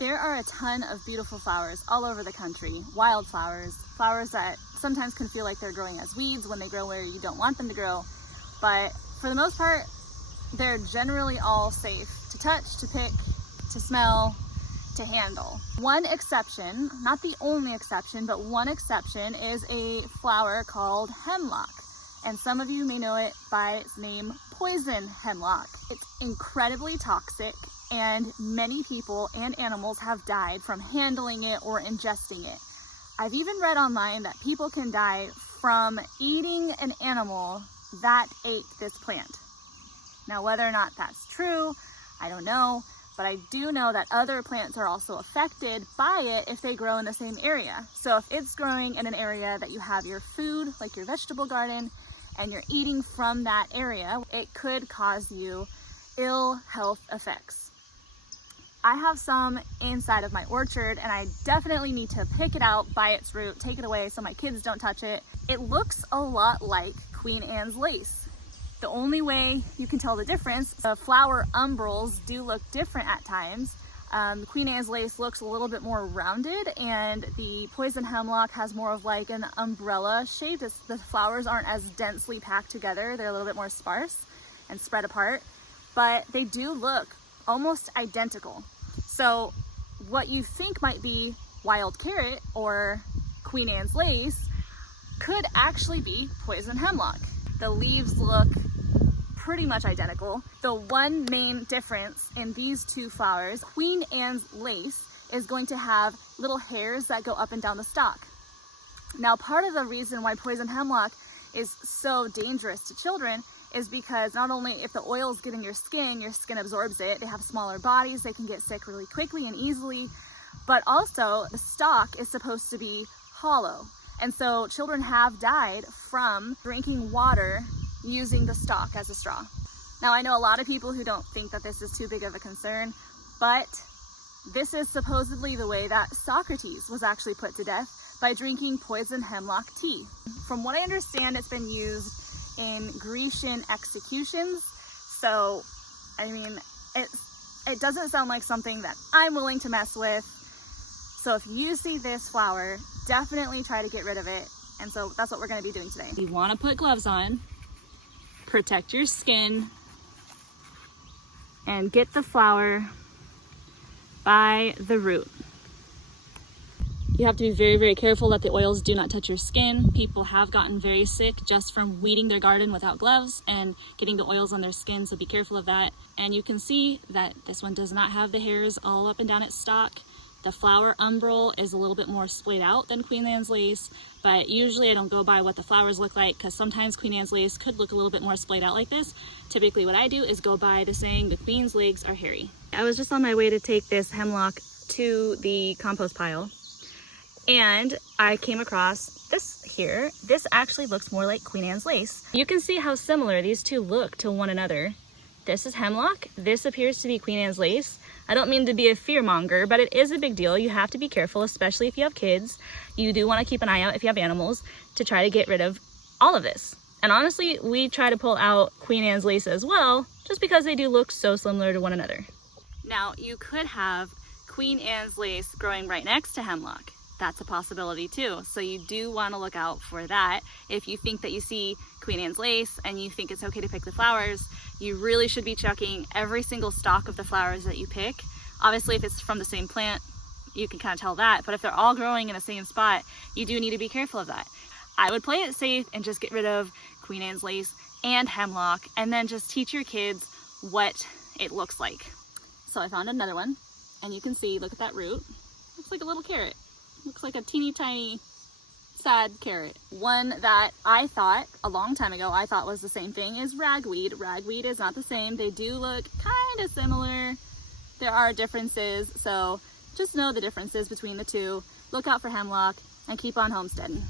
There are a ton of beautiful flowers all over the country, wildflowers, flowers that sometimes can feel like they're growing as weeds when they grow where you don't want them to grow, but for the most part, they're generally all safe to touch, to pick, to smell, to handle. One exception, not the only exception, but one exception is a flower called hemlock. And some of you may know it by its name, poison hemlock. It's incredibly toxic, and many people and animals have died from handling it or ingesting it. I've even read online that people can die from eating an animal that ate this plant. Now, whether or not that's true, I don't know, but I do know that other plants are also affected by it if they grow in the same area. So if it's growing in an area that you have your food, like your vegetable garden, and you're eating from that area, it could cause you ill health effects. I have some inside of my orchard, and I definitely need to pick it out by its root, take it away so my kids don't touch it. It looks a lot like Queen Anne's lace. The only way you can tell the difference, the flower umbrels do look different at times. Queen Anne's lace looks a little bit more rounded, and the poison hemlock has more of like an umbrella shape. The flowers aren't as densely packed together. They're a little bit more sparse and spread apart, but they do look almost identical. So what you think might be wild carrot or Queen Anne's lace could actually be poison hemlock. The leaves look pretty much identical. The one main difference in these two flowers, Queen Anne's lace is going to have little hairs that go up and down the stalk. Now, part of the reason why poison hemlock is so dangerous to children is because not only if the oils get in your skin absorbs it, they have smaller bodies, they can get sick really quickly and easily, but also the stalk is supposed to be hollow. And so children have died from drinking water using the stalk as a straw. Now, I know a lot of people who don't think that this is too big of a concern, but this is supposedly the way that Socrates was actually put to death, by drinking poison hemlock tea. From what I understand, it's been used in Grecian executions. So, I mean, it doesn't sound like something that I'm willing to mess with. So if you see this flower, definitely try to get rid of it. And so that's what we're gonna be doing today. You wanna put gloves on, protect your skin, and get the flower by the root. You have to be very, very careful that the oils do not touch your skin. People have gotten very sick just from weeding their garden without gloves and getting the oils on their skin, so be careful of that. And you can see that this one does not have the hairs all up and down its stalk. The flower umbrel is a little bit more splayed out than Queen Anne's lace, but usually I don't go by what the flowers look like, because sometimes Queen Anne's lace could look a little bit more splayed out like this. Typically what I do is go by the saying, the queen's legs are hairy. I was just on my way to take this hemlock to the compost pile, and I came across this here. This actually looks more like Queen Anne's lace. You can see how similar these two look to one another. This is hemlock, this appears to be Queen Anne's lace. I don't mean to be a fearmonger, but it is a big deal. You have to be careful, especially if you have kids. You do want to keep an eye out if you have animals to try to get rid of all of this. And honestly, we try to pull out Queen Anne's lace as well, just because they do look so similar to one another. Now, you could have Queen Anne's lace growing right next to hemlock. That's a possibility too. So you do want to look out for that. If you think that you see Queen Anne's lace and you think it's okay to pick the flowers, you really should be checking every single stalk of the flowers that you pick. Obviously, if it's from the same plant, you can kind of tell that, but if they're all growing in the same spot, you do need to be careful of that. I would play it safe and just get rid of Queen Anne's lace and hemlock, and then just teach your kids what it looks like. So I found another one, and you can see, look at that root. Looks like a little carrot. Looks like a teeny tiny sad carrot. One that I thought a long time ago I thought was the same thing is ragweed. Ragweed is not the same. They do look kind of similar. There are differences, so just know the differences between the two. Look out for hemlock and keep on homesteading.